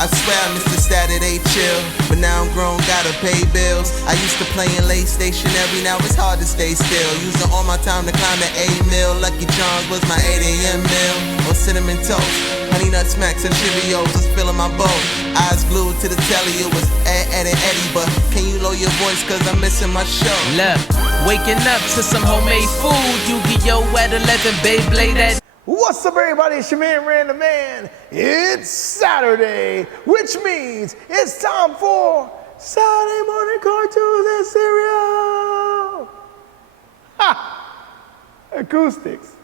I swear I miss the Saturday chill, but now I'm grown, gotta pay bills. I used to play in late stationary, now it's hard to stay still. Using all my time to climb the A-mill. Lucky Charms was my 8 a.m. meal. On cinnamon toast, honey nut smacks and Cheerios was filling my bowl. Eyes glued to the telly, it was Ed and Eddie. But can you lower your voice, cause I'm missing my show. Look, waking up to some homemade food. Yu-Gi-Oh! At 11, Beyblade at... What's up, everybody? It's your man, Random Man. It's Saturday, which means it's time for Saturday morning cartoons and cereal. Ha! Acoustics.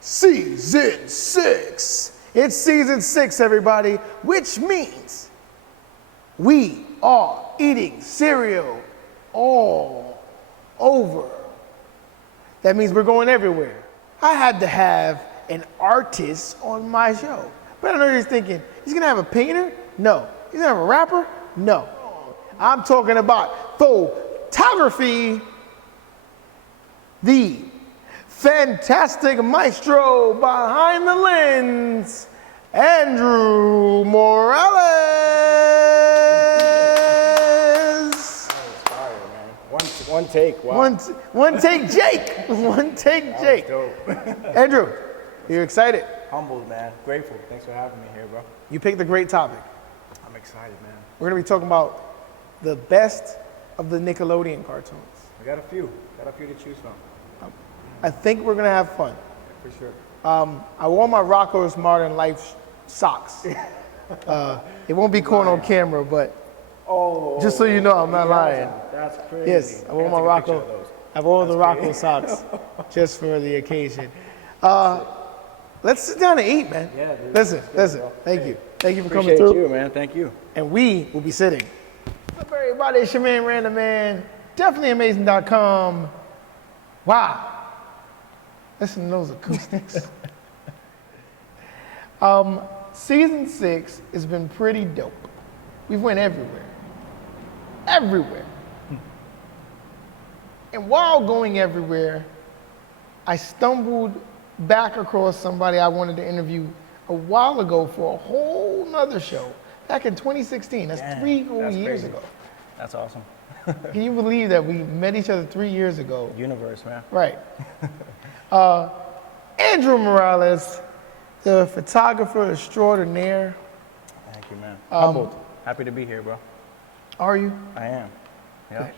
Season 6. It's season 6, everybody, which means we are eating cereal all over. That means we're going everywhere. I had to have an artist on my show. But I know you're thinking, he's gonna have a painter? No. He's gonna have a rapper? No. I'm talking about photography. The fantastic maestro behind the lens, Andrew Morales. One take, wow. One take Jake. One take Jake. Dope. Andrew, you excited? Humbled, man. Grateful. Thanks for having me here, bro. You picked a great topic. I'm excited, man. We're gonna be talking about the best of the Nickelodeon cartoons. I got a few. Got a few to choose from. I think we're gonna have fun. For sure. I wore my Rocco's Modern Life socks. It won't be caught on camera, but just so you know, I'm not lying. That's crazy. Yes, I wore my Rocco. I wore the Rocco socks just for the occasion. Let's sit down and eat, man. Yeah, dude. Listen. Thank you for coming Appreciate through. you, man. Thank you. And we will be sitting. What's up, everybody? It's your man, Random Man. DefinitelyAmazing.com. Wow. Listen to those acoustics. Season 6 has been pretty dope. We've went everywhere. Everywhere. And while going everywhere, I stumbled back across somebody I wanted to interview a while ago for a whole nother show. Back in 2016. That's 3 whole years ago. That's awesome. Can you believe that we met each other 3 years ago? Universe, man. Right. Andrew Morales, the photographer extraordinaire. Thank you, man. Humbled. Happy to be here, bro. Are you? I am. Yeah.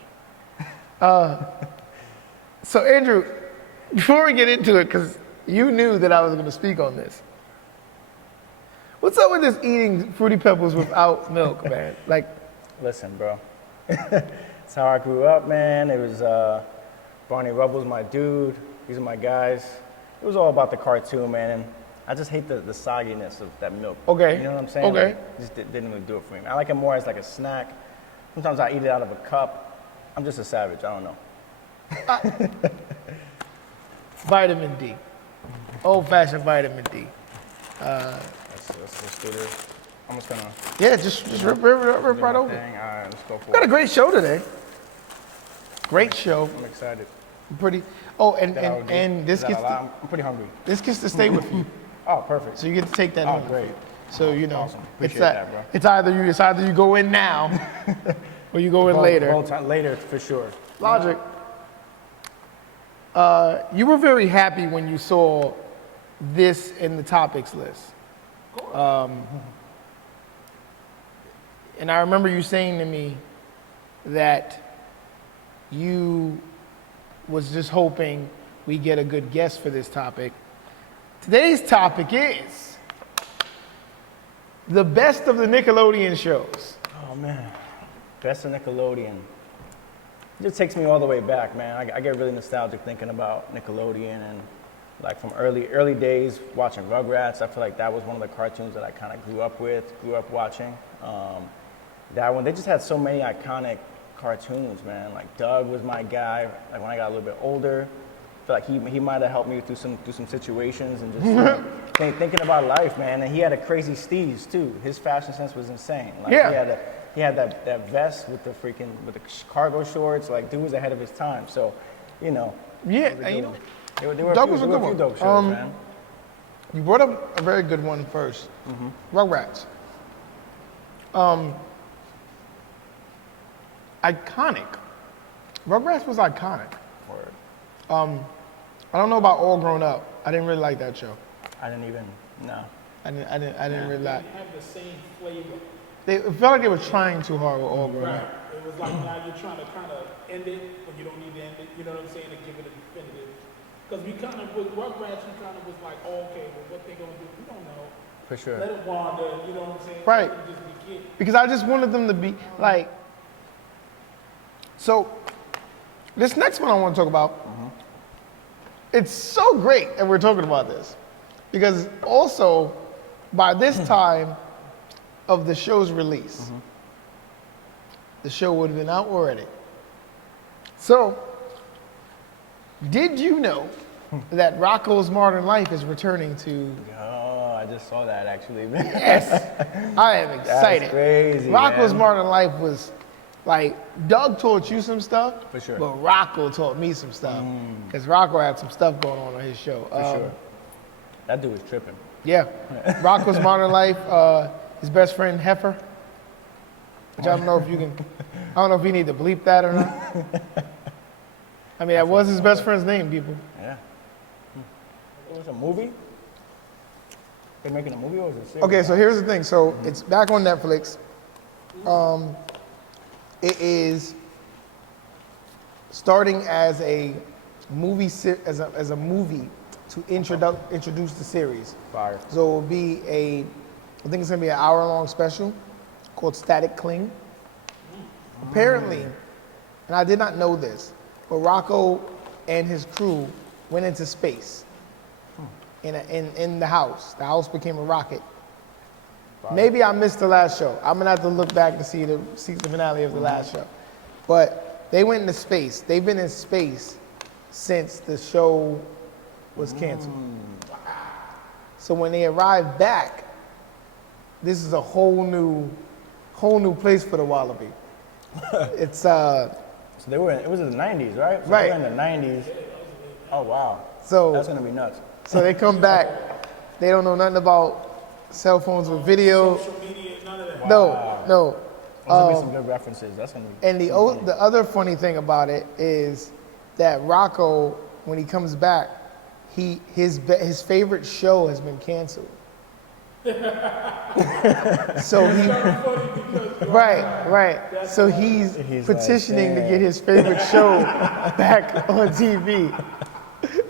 So Andrew, before we get into it, because you knew that I was going to speak on this. What's up with this eating Fruity Pebbles without milk, man? Like, Listen, bro. That's how I grew up, man. It was Barney Rubble's my dude. These are my guys. It was all about the cartoon, man. And I just hate the sogginess of that milk. Okay. You know what I'm saying? Okay. Like, it just didn't really do it for me. I like it more as like a snack. Sometimes I eat it out of a cup. I'm just a savage. I don't know. vitamin D. Old-fashioned vitamin D. Let's do this. I'm just gonna. Yeah, just rip right over. All right, let's go for We got a it. great show today. Great show. I'm excited. Pretty. Oh, and this Is that gets a lot? I'm pretty hungry. this gets to stay with you. Oh, perfect. So you get to take that. Oh, home. great. So you know, Awesome. Appreciate it's that, bro. It's either you go in now, or you go in later. Later, for sure. Logic. You were very happy when you saw this in the topics list. And I remember you saying to me that you was just hoping we get a good guest for this topic. Today's topic is the best of the Nickelodeon shows. Oh man, best of Nickelodeon. It just takes me all the way back, man. I get really nostalgic thinking about Nickelodeon and like from early days watching Rugrats. I feel like that was one of the cartoons that I kind of grew up watching. That one, they just had so many iconic cartoons, man. Like Doug was my guy. Like when I got a little bit older, I feel like he might have helped me through some situations and just thinking about life, man. And he had a crazy steez too. His fashion sense was insane. Like Yeah. he had that vest with the cargo shorts. Like dude was ahead of his time. So, you know. Yeah, There you know. were Doug was a good few one. dope shows, man. You brought up a very good one first. Rugrats. Iconic. Rugrats was iconic. Word. I don't know about All Grown Up. I didn't really like that show. I didn't even, no. I didn't really like. They have the same flavor. It felt like they were trying too hard with All Grown Right. Up. It was like now you're trying to kind of end it when you don't need to end it. You know what I'm saying? To give it a definitive. Because we kind of, with Rugrats, we kind of was like, oh, okay, well, what they gonna do? We don't know. For sure. Let it wander. You know what I'm saying? Right. Let them just be kids. Because I just wanted them to be like. So, this next one I want to talk about. It's so great that we're talking about this, because also by this time of the show's release, the show would have been out already. So, did you know that Rocco's Modern Life is returning to? Oh, I just saw that actually, man. Yes, I am excited. That's crazy, Rocco's man. Modern Life was like, Doug taught you some stuff, For sure. but Rocco taught me some stuff, because Rocco had some stuff going on his show. For sure. That dude was tripping. Yeah, Rocco's Modern Life. His best friend Heifer, which I don't know if you can. I don't know if you need to bleep that or not. I mean, that was his best friend's name, people. Yeah. It was a movie? They're making a movie or was it a series? Okay, so here's the thing. So it's back on Netflix. It is starting as a movie as a movie to introduce the series. Fire. So it will be I think it's gonna be an hour-long special called Static Cling. Apparently, and I did not know this, but Rocco and his crew went into space in the house. The house became a rocket. Maybe I missed the last show. I'm gonna have to look back to see the finale of the last show. But they went into space. They've been in space since the show was canceled. So when they arrived back, this is a whole new place for the Wallaby. It's So they were it was in the 90s, right? So Right. They were in the 90s. Oh, wow. So- That's going to be nuts. so they come back. They don't know nothing about cell phones with video. Social media, none of that. No. Those will be some good references. That's going to be. And the other funny thing about it is that Rocco, when he comes back, his favorite show has been canceled. So he right. So he's petitioning like, to get his favorite show back on TV.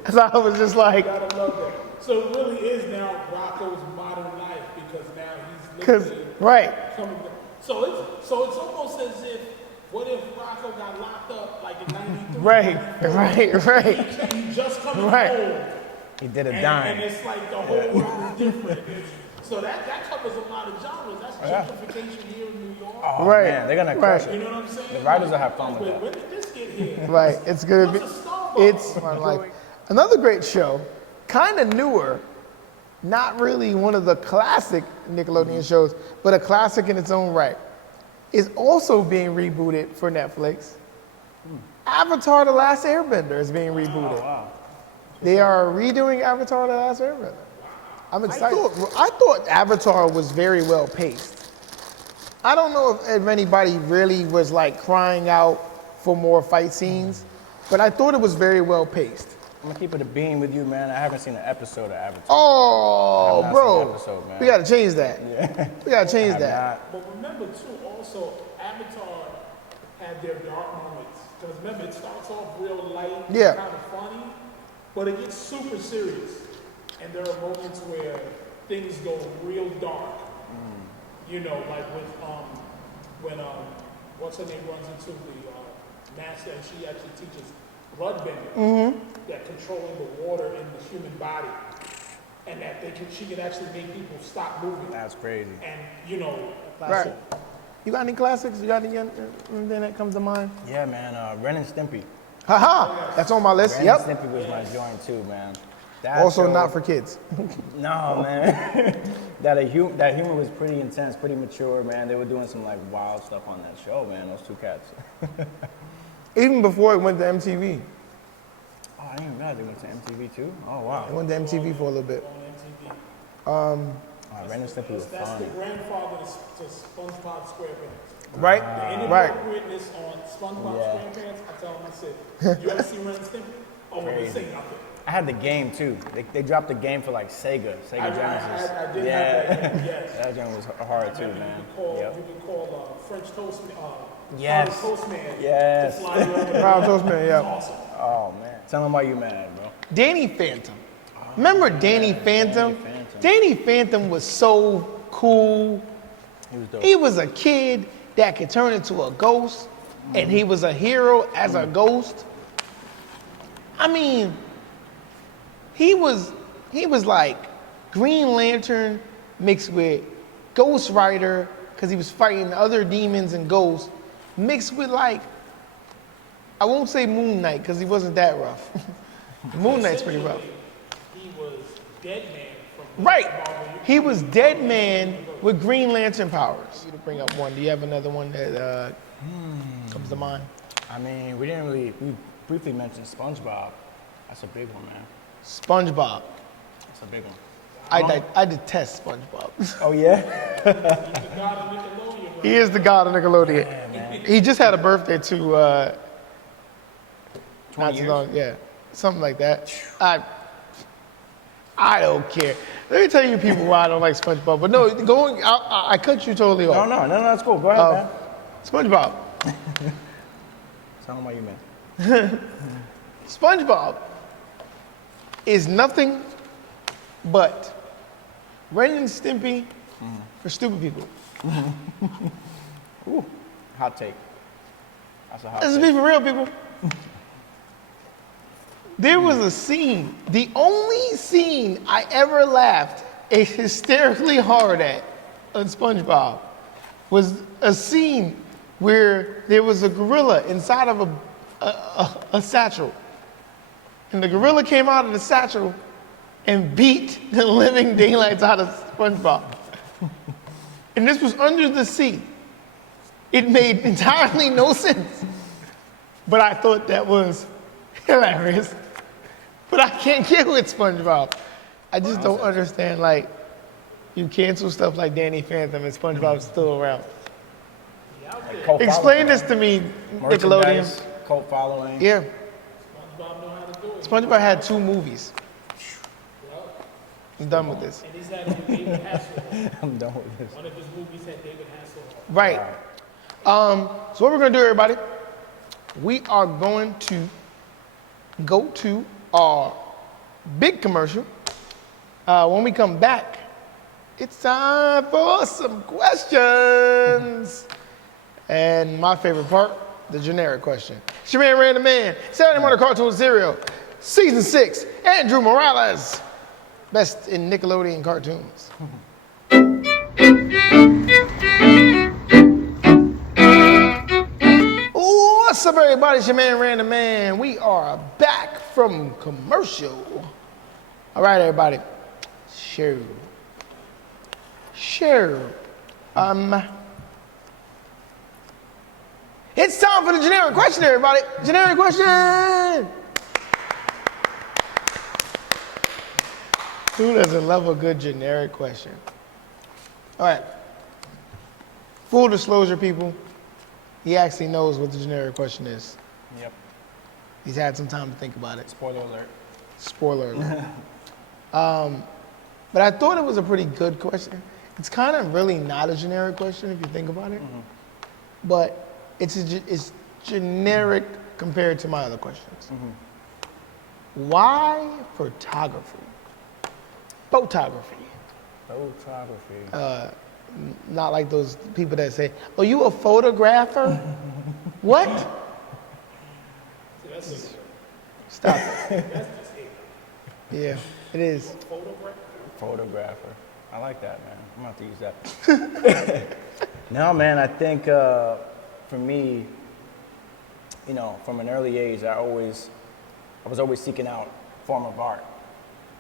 So I was just like, Gotta love that. So it really is now Rocco's Modern Life because now he's because literally right, coming back. So it's almost as if, what if Rocco got locked up like in 93? right. He just coming Right. home. He did a And dime. it's like the whole world is different. So that covers a lot of genres. That's gentrification here in New York. Oh, Right. man. They're going to crush You it. know what I'm saying? The writers will have fun with Wait, that. when did this get here? right. It's gonna be. What's a Starbucks? It's my life. Another great show, kind of newer, not really one of the classic Nickelodeon shows, but a classic in its own right, is also being rebooted for Netflix. Avatar: The Last Airbender is being rebooted. Oh, wow. They are redoing Avatar: The Last Airbender. I'm excited. I thought Avatar was very well paced. I don't know if anybody really was like crying out for more fight scenes, but I thought it was very well paced. I'm going to keep it a beam with you, man. I haven't seen an episode of Avatar. Oh, I've not bro. seen the episode, man. We gotta change that. We gotta change I that. have But remember too, also Avatar had their dark moments. Because remember, it starts off real light, Yeah. kind of funny, but it gets super serious. And there are moments where things go real dark. You know, like when what's her name runs into the master, and she actually teaches bloodbending, that controlling the water in the human body, and that she can actually make people stop moving. That's crazy. And you know, Right. You got any classics? You got anything that comes to mind? Yeah, man. Ren and Stimpy. Haha, that's on my list. Ren Yep. and Stimpy was my joint too, man. That Also show- not for kids. No, man. that humor was pretty intense, pretty mature, man. They were doing some like wild stuff on that show, man. Those two cats. Even before it went to MTV. Oh, I didn't even realize they went to MTV too. Oh wow. It went to MTV for a little bit. on MTV. Ren and Stimpy was That's the fun. grandfather to SpongeBob SquarePants. Right? The Right. inappropriateness on SpongeBob Yeah. SquarePants, I tell them, I said, you ever see Ren and Stimpy? Oh, well, they say nothing. I had the game too. They dropped the game for like Sega Genesis. I did have that game, yes. That game was hard too, man. You can call French Toast, Yes. Toastman Yes. to fly you over. Proud Toastman, yeah. Awesome. Oh man, tell them why you mad, bro. Danny Phantom. Remember Danny Phantom? Phantom. Danny Phantom was so cool. He was dope. He was a kid that could turn into a ghost, and he was a hero as a ghost. I mean, he was like Green Lantern mixed with Ghost Rider, because he was fighting other demons and ghosts, mixed with like, I won't say Moon Knight, because he wasn't that rough. Moon Knight's pretty rough. He was Dead Man from Right. Marvel. He was Dead Man with Green Lantern powers. You to bring up one. Do you have another one that comes to mind? I mean, we briefly mentioned SpongeBob. That's a big one, man. SpongeBob. That's a big one. I detest SpongeBob. Oh yeah? The god of Nickelodeon. He is the god of Nickelodeon. He just had a birthday too. 20 Not too years? long. Yeah, something like that. I don't care. Let me tell you people why I don't like SpongeBob. But no, I cut you totally off. No, that's cool. Go ahead, man. SpongeBob. Tell them why you mad. SpongeBob is nothing but Ren and Stimpy for stupid people. Ooh, hot take. That's a hot Let's take. be for real, people. There was a scene, the only scene I ever laughed hysterically hard at on SpongeBob was a scene where there was a gorilla inside of a satchel. And the gorilla came out of the satchel and beat the living daylights out of SpongeBob. And this was under the sea. It made entirely no sense. But I thought that was hilarious. But I can't get with SpongeBob. I just don't understand, like, you cancel stuff like Danny Phantom and SpongeBob's still around. Cult Explain following, this to me, merchandise, Nickelodeon. Cult following. Yeah, SpongeBob know how to do it. SpongeBob had 2 movies. I'm done with this. And he's had David Hasselhoff. I'm done with this. One of his movies had David Hasselhoff. Right. So what we're gonna do, everybody, we are going to go to our big commercial. When we come back, it's time for some questions. And my favorite part, the generic question. It's your man, Random Man, Saturday Morning Cartoon Serial, Season 6, Andrew Morales, best in Nickelodeon Cartoons. What's up, everybody? It's your man, Random Man. We are back from commercial. All right, everybody. Sure. It's time for the generic question, everybody. Generic question. Who doesn't love a good generic question? All right. Full disclosure, people. He actually knows what the generic question is. Yep. He's had some time to think about it. Spoiler alert. Spoiler alert. But I thought it was a pretty good question. It's kind of really not a generic question if you think about it. But it's generic compared to my other questions. Why photography? Photography. Photography. Not like those people that say, "Oh, you a photographer?" What? Stop it. Yeah, it is. Photographer. I like that, man. I'm going to have to use that. No, man, I think for me, you know, from an early age, I was always seeking out form of art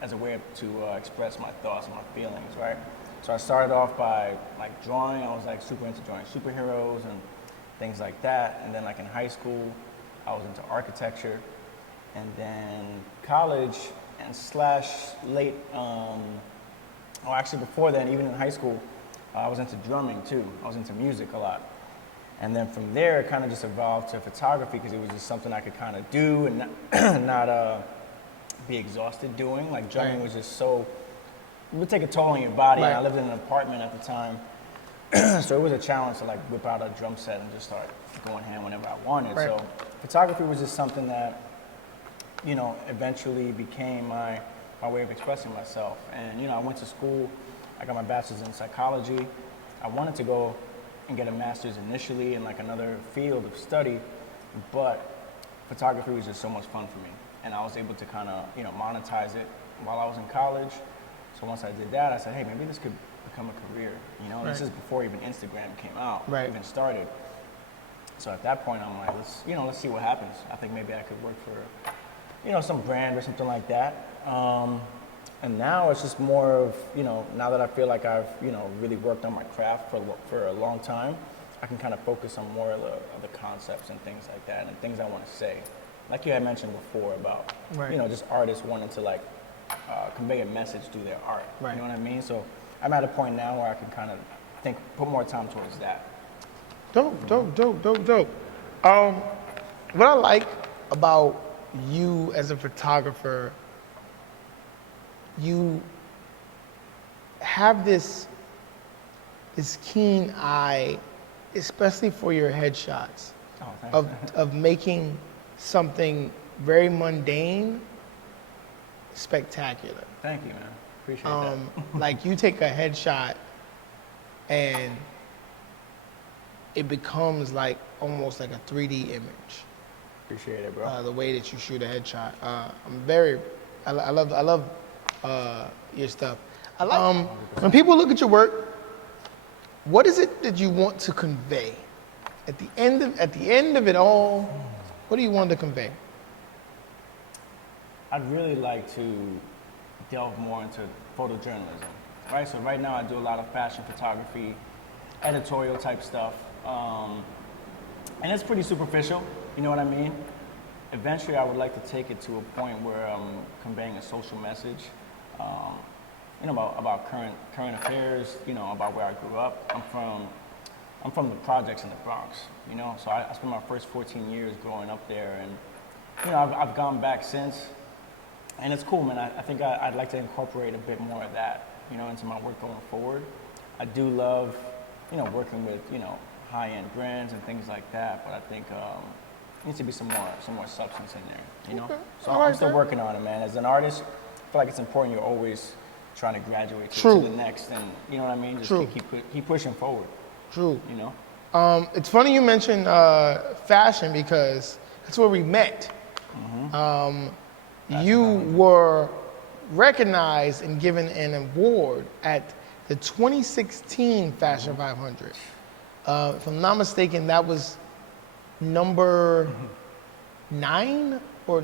as a way to express my thoughts and my feelings, right? So I started off by like drawing. I was like super into drawing superheroes and things like that. And then like in high school, I was into architecture. And then college and / late Oh, actually, before then, even in high school, I was into drumming too. I was into music a lot. And then from there, it kind of just evolved to photography because it was just something I could kind of do and not be exhausted doing. Like drumming was just so, it would take a toll on your body. And I lived in an apartment at the time. So it was a challenge to like whip out a drum set and just start going ham whenever I wanted. So photography was just something that, you know, eventually became my way of expressing myself. And, you know, I went to school, I got my bachelor's in psychology. I wanted to go and get a master's initially in like another field of study, but photography was just so much fun for me. And I was able to kind of, you know, monetize it while I was in college. So once I did that, I said, hey, maybe this could become a career. You know, this is before even Instagram came out, even started. So at that point, I'm like, let's see what happens. I think maybe I could work for, you know, some brand or something like that. And now it's just more of, you know, now that I feel like I've, you know, really worked on my craft for a long time, I can kind of focus on more of the concepts and things like that and things I want to say. Like you had mentioned before about, you know, just artists wanting to like convey a message through their art. You know what I mean? So I'm at a point now where I can kind of put more time towards that. Dope. What I like about you as a photographer, you have this keen eye, especially for your headshots, of making something very mundane spectacular. Thank you, man. Appreciate that. Like you take a headshot and it becomes like almost like a 3D image. Appreciate it, bro. The way that you shoot a headshot. I love your stuff. When people look at your work, what is it that you want to convey? At the end of it all, what do you want to convey? I'd really like to delve more into photojournalism, right? So right now I do a lot of fashion photography, editorial type stuff, and it's pretty superficial, you know what I mean? Eventually I would like to take it to a point where I'm conveying a social message, you know, about current affairs, you know, about where I grew up. I'm from the projects in the Bronx, you know, so I spent my first 14 years growing up there, and you know, I've gone back since. And it's cool, man. I think I'd like to incorporate a bit more of that, you know, into my work going forward. I do love, you know, working with, you know, high-end brands and things like that, but I think there needs to be some more substance in there, you know? So I'm still working on it, man. As an artist, I feel like it's important you're always trying to graduate to the next, and you know what I mean? Just keep pushing forward. True. You know? It's funny you mentioned fashion because that's where we met. You were recognized and given an award at the 2016 Fashion 500. If I'm not mistaken, that was number 9 or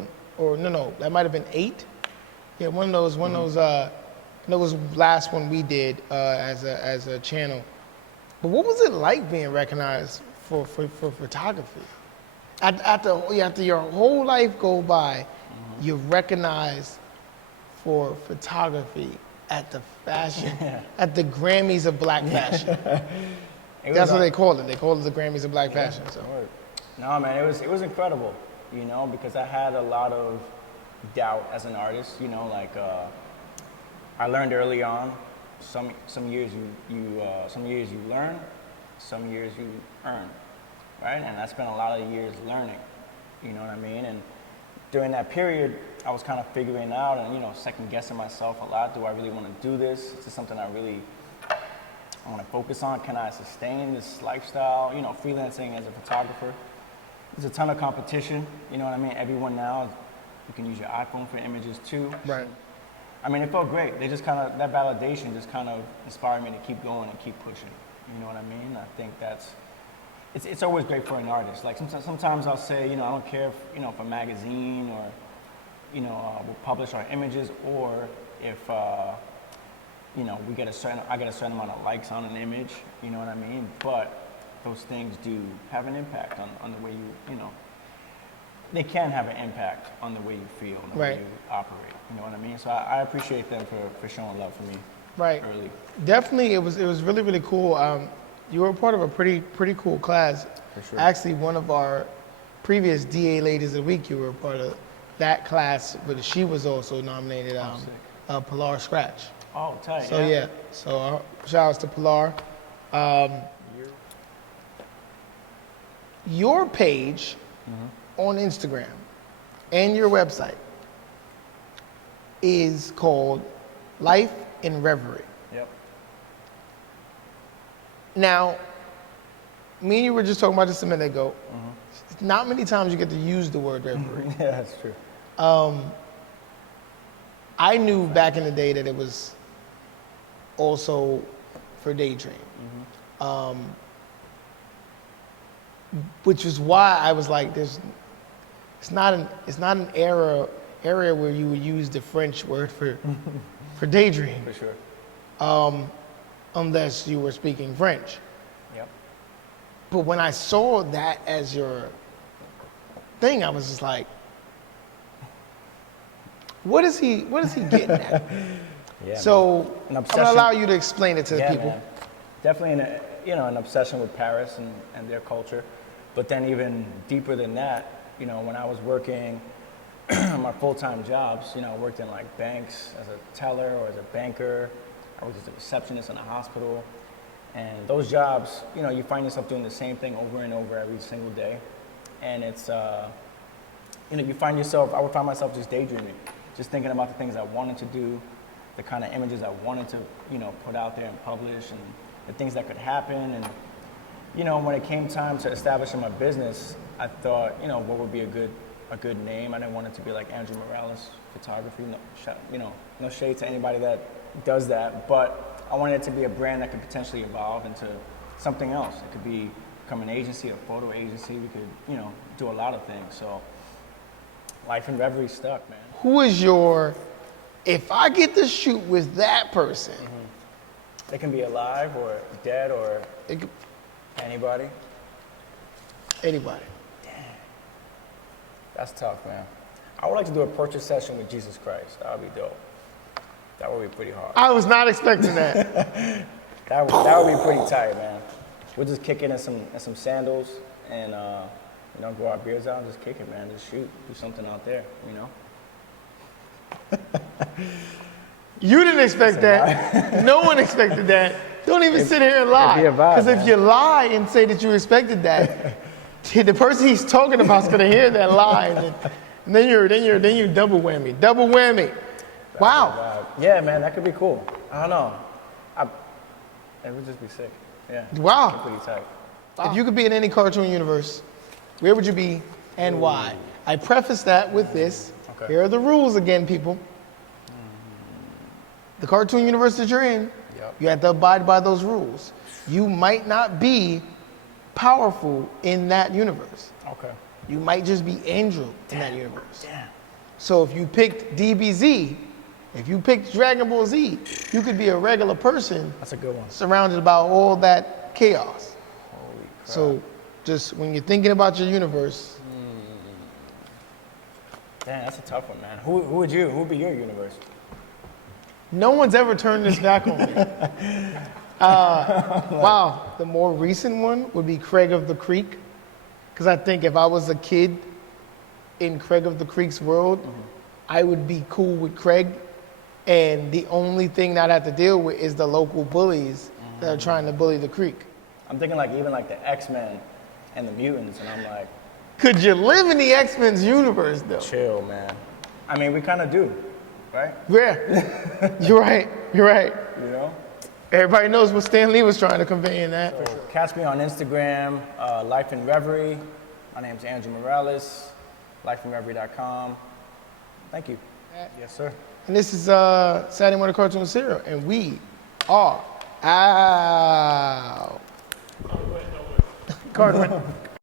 no, that might have been 8. Yeah, one of those. That was the last one we did as a channel. But what was it like being recognized for photography? After your whole life go by, you're recognized for photography at the fashion, at the Grammys of Black fashion. That's what they call it. They call it the Grammys of Black fashion. So. No, man, it was incredible, you know, because I had a lot of doubt as an artist, you know, like I learned early on, some years you learn, some years you earn, right? And I spent a lot of years learning, you know what I mean? And during that period, I was kind of figuring out and, you know, second guessing myself a lot. Do I really want to do this? Is this something I want to focus on? Can I sustain this lifestyle? You know, freelancing as a photographer. There's a ton of competition, you know what I mean? Everyone now, you can use your iPhone for images too. Right. I mean, it felt great. They just kind of, that validation just kind of inspired me to keep going and keep pushing. You know what I mean? I think it's always great for an artist. Like sometimes I'll say, you know, I don't care if, you know, if a magazine or, you know, will publish our images, or if, you know, I get a certain amount of likes on an image, you know what I mean? But those things do have an impact on the way you know, they can have an impact on the way you feel and the way you operate. You know what I mean? So I appreciate them for showing love for me. Right. early. Definitely, it was really, really cool. You were a part of a pretty cool class. For sure. Actually, one of our previous DA Ladies of the Week, you were a part of that class, but she was also nominated Pilar Scratch. Oh, tight. So yeah, so shout outs to Pilar. Your page on Instagram and your website is called Life in Reverie. Yep. Now, me and you were just talking about this a minute ago. Not many times you get to use the word reverie. Yeah, that's true. I knew back in the day that it was also for daydream. Which is why I was like, it's not an area where you would use the French word for daydream. For sure. Unless you were speaking French. Yep. But when I saw that as your thing, I was just like, what is he getting at? Yeah. So An I'm obsession. gonna allow you to explain it to the Yeah, people. man. Definitely an obsession with Paris and their culture. But then even deeper than that, when I was working my full-time jobs, I worked in like banks as a teller or as a banker. I worked as a receptionist in a hospital. And those jobs, you find yourself doing the same thing over and over every single day. And it's, you find yourself, I would find myself just daydreaming, just thinking about the things I wanted to do, the kind of images I wanted to, put out there and publish, and the things that could happen. And, when it came time to establishing my business, I thought, what would be a good name? I didn't want it to be like Andrew Morales Photography. No shade to anybody that does that, but I wanted it to be a brand that could potentially evolve into something else. It could become an agency, a photo agency. We could, do a lot of things. So Life in Reverie stuck, man. Who is if I get to shoot with that person, It can be alive or dead or it could, anybody. anybody. That's tough, man. I would like to do a portrait session with Jesus Christ. That would be dope. That would be pretty hard. I was not expecting that. That would be pretty tight, man. We'll just kick it in some sandals and grow our beards out and just kick it, man. Just shoot, do something out there, You didn't expect that. No one expected that. Don't even sit here and lie. it'd be a vibe, Because if man. you lie and say that you expected that, the person he's talking about is gonna hear that lie, and then you double whammy. Double whammy. Wow. Yeah, man, that could be cool. I don't know. It would just be sick. Yeah. Wow. Pretty tight. If you could be in any cartoon universe, where would you be and why? I preface that with this. Okay. Here are the rules again, people. The cartoon universe that you're in, Yep. you have to abide by those rules. You might not be powerful in that universe. Okay. You might just be Angel in that universe. Damn. So if you picked DBZ, if you picked Dragon Ball Z, you could be a regular person That's a good one. surrounded by all that chaos. Holy crap. So just when you're thinking about your universe, Damn, that's a tough one, man. Who would be your universe? no one's ever turned this back on me. Wow, the more recent one would be Craig of the Creek. Because I think if I was a kid in Craig of the Creek's world, I would be cool with Craig. And the only thing that I have to deal with is the local bullies that are trying to bully the creek. I'm thinking even the X-Men and the mutants, and I'm like, Could you live in the X-Men's universe, though? chill, man. I mean, we kind of do, right? Yeah, you're right. Everybody knows what Stan Lee was trying to convey in that. So catch me on Instagram, Life in Reverie. My name's Andrew Morales, lifeinreverie.com. Thank you. Yes, sir. And this is Saturday Morning Cartoon Serial, and we are out. Cartoon.